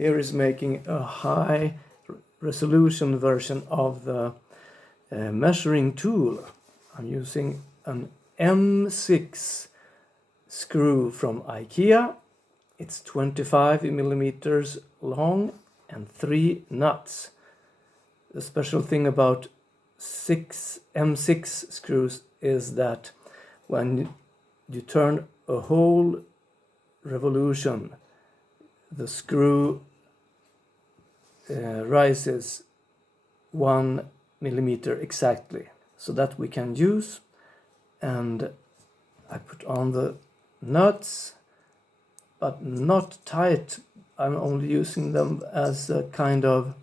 here is making a high resolution version of the measuring tool. I'm using an M6 screw from IKEA. It's 25 millimeters long and 3 nuts. The special thing about M6 screws is that when you turn a whole revolution, the screw rises 1 millimeter exactly. So that we can use, and I put on the nuts, but not tight. I'm only using them as a kind of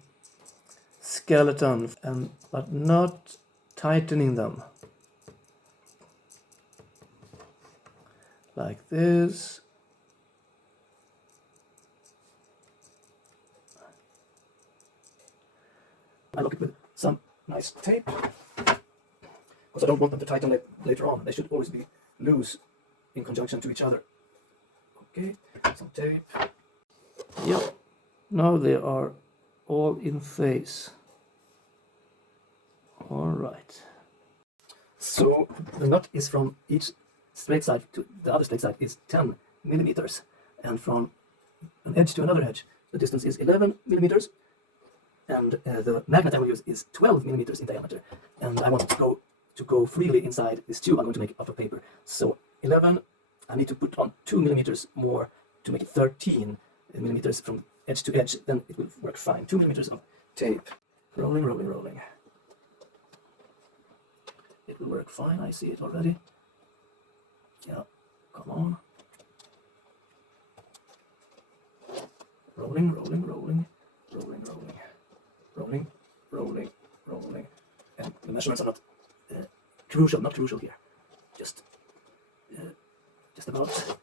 skeleton, but not tightening them. Like this. I look it with some nice tape, because I don't want them to tighten later on. They should always be loose in conjunction to each other. Okay, some tape. Yep, now they are all in phase. All right. So the nut is from each straight side to the other straight side is 10 millimeters, and from an edge to another edge the distance is 11 millimeters, and the magnet I will use is 12 millimeters in diameter, and I want it to go freely inside this tube I'm going to make out of paper. So 11, I need to put on 2 millimeters more to make it 13 millimeters from edge to edge, then it will work fine. 2 millimeters of tape. Rolling, rolling, rolling. It will work fine, I see it already. Yeah, come on. Rolling, rolling, rolling, rolling, rolling, rolling, rolling, rolling. And the measurements are not crucial here. Just about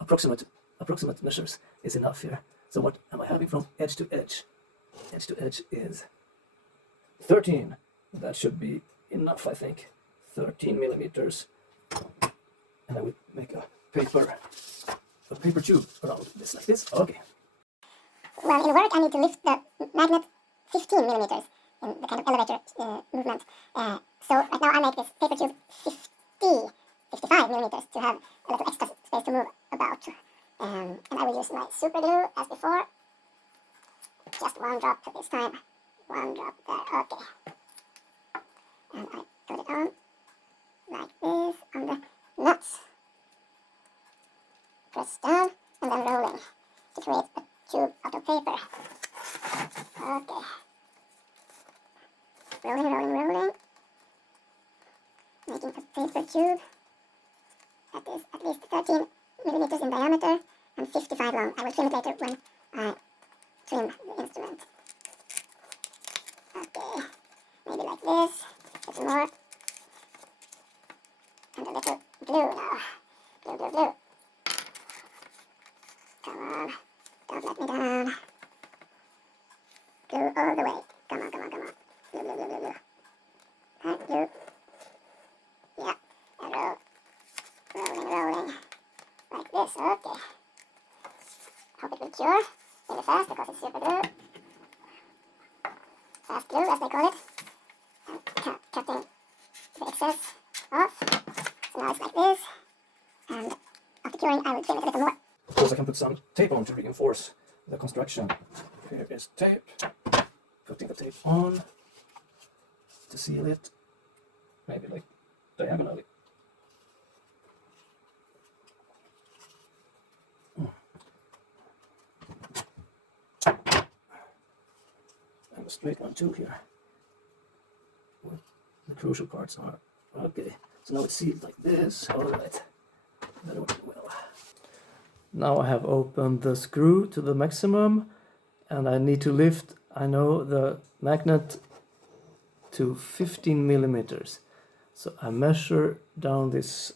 approximate measures is enough here. So what am I having from edge to edge? Edge to edge is 13. That should be enough, I think. 13 millimeters. And I will make a paper tube around this like this. Okay. Well, in work I need to lift the magnet 15 millimeters in the kind of elevator movement. So right now I make this paper tube 55 millimeters to have a little extra space to move about. And I will use my super glue as before. Just one drop this time. One drop there. Okay. And I put it on like this on the nuts. Press down and then rolling to create a tube out of paper. Okay. Rolling, rolling, rolling. Making a paper tube that is at least 13 millimeters in diameter and 55 long. I will trim it later when I trim the instrument. Okay. Maybe like this. A little more. And a little glue now. Glue, glue, glue. Come on. Don't let me down. Glue all the way. Come on, come on, come on. Glue, glue, glue, glue, glue. And glue. Yeah. And roll. Rolling, rolling. Like this. Okay. Hope it will cure really fast because it's super glue. Fast glue, as they call it. And cutting the excess off. So now it's like this. And after curing, I will trim it a little more. Of course, I can put some tape on to reinforce the construction. Here is tape. Putting the tape on to seal it. Maybe like diagonally. And a straight one too here. Where the crucial parts are. Okay, so now it's sealed like this. Alright. That works well. Now I have opened the screw to the maximum, and I need to lift, I know, the magnet to 15 millimeters. So I measure down this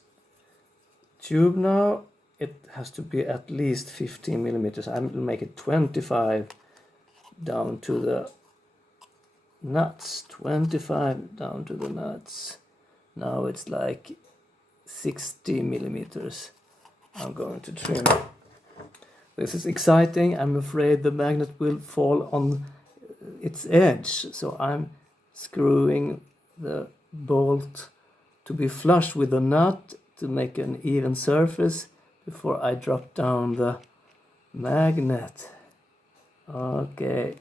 tube now. It has to be at least 15 millimeters. I will make it 25 down to the nuts. 25 down to the nuts. Now it's like 60 millimeters. I'm going to trim This is exciting. I'm afraid the magnet will fall on its edge, so I'm screwing the bolt to be flush with the nut to make an even surface before I drop down the magnet. Okay,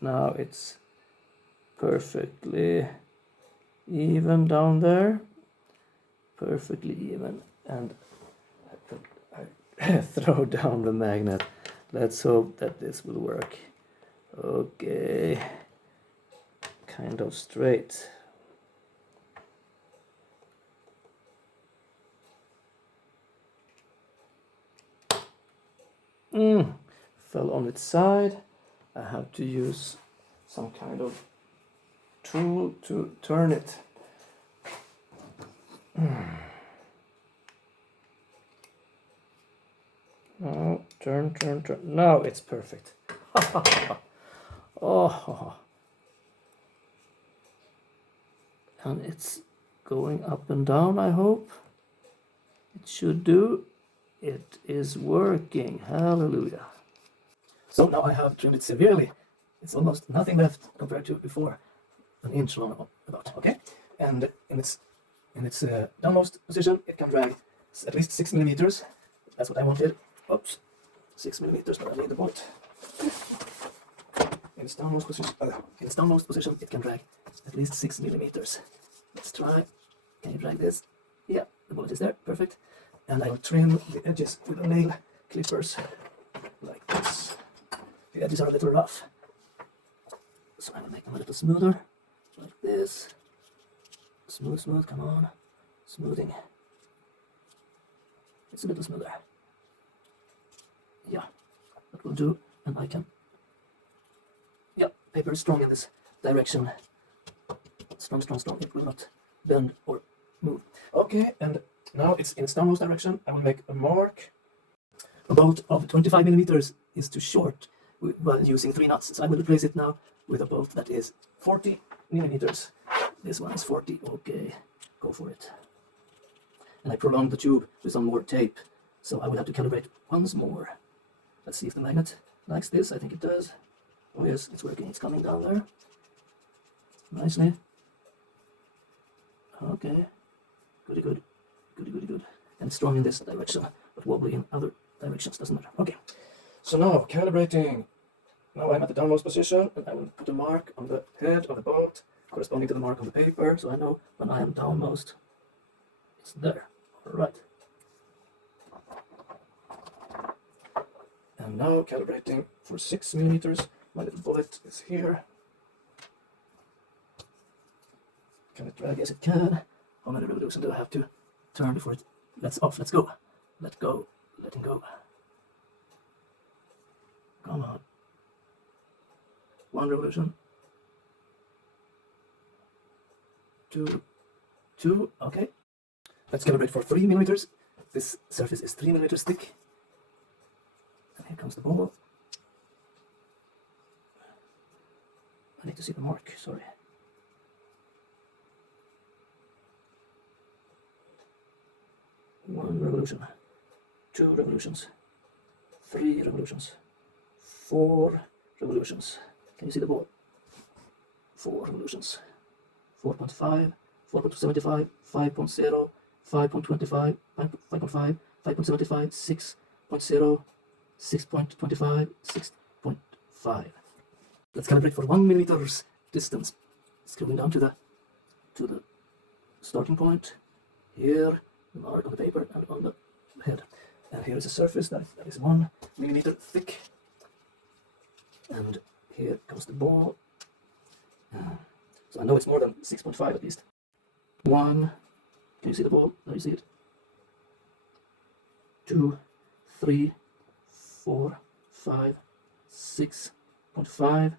now it's perfectly even down there, perfectly even, and I throw down the magnet. Let's hope that this will work. Okay, kind of straight. Fell on its side. I have to use some kind of tool to turn it. Oh, turn. Now it's perfect. Oh. And it's going up and down, I hope. It should do. It is working. Hallelujah. So now I have trimmed it severely. It's almost nothing left compared to before. An inch long about, okay? And in its downmost position, it can drag at least 6 millimeters. That's what I wanted. Oops, 6 millimeters, but I need the bolt. In its downmost position, it can drag at least 6 millimeters. Let's try. Can you drag this? Yeah, the bolt is there. Perfect. And I will trim the edges with the nail clippers like this. The edges are a little rough, so I will make them a little smoother, like this. Smooth, come on. Smoothing. It's a little smoother. Yeah, that will do. And I can... Yeah, paper is strong in this direction. Strong. It will not bend or move. Okay, and now it's in its downmost direction. I will make a mark. A bolt of 25 millimeters is too short while using 3 nuts. So I will replace it now with a bolt that is 40 millimeters. This one is 40. Okay, go for it. And I prolonged the tube with some more tape, so I will have to calibrate once more. Let's see if the magnet likes this. I think it does. Oh yes, it's working. It's coming down there nicely. Okay, good. And it's strong in this direction, but wobbly in other directions. Doesn't matter. Okay, so now calibrating. Now I'm at the downmost position, and I will put a mark on the head of the bolt corresponding to the mark on the paper, so I know when I am downmost. It's there. All right. And now calibrating for 6 millimeters. My little bullet is here. Can it drag? Yes, it can. How many revolutions do I have to turn before it lets off? Let's go. Let go. Letting go. Come on. 1 revolution. 2. Okay. Let's calibrate for 3 millimeters. This surface is 3 millimeters thick. And here comes the ball. I need to see the mark, sorry. One revolution, 2 revolutions, 3 revolutions, 4 revolutions. Can you see the ball? 4 revolutions. 4.5, 4.75, 5.0, 5.25, 5.5, 5.75, 6.0, 6.25, 6.5. Let's calibrate for 1 millimeters distance. Scrolling down to the starting point. Here, the mark on the paper and on the head. And here is a surface that is 1 millimeter thick. And here comes the ball. So I know it's more than 6.5 at least. 1. Can you see the ball? There you see it. 2, 3, 4, 5, 6.5,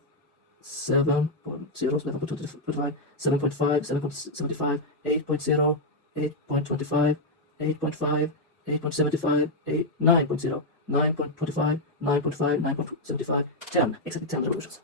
7.0, 7.25, 7.5, 7.75, 8.0, 8.25, 8.5, 8.75, 9.0, 9.25, 9.5, 9.75, 10. Exactly 10 revolutions.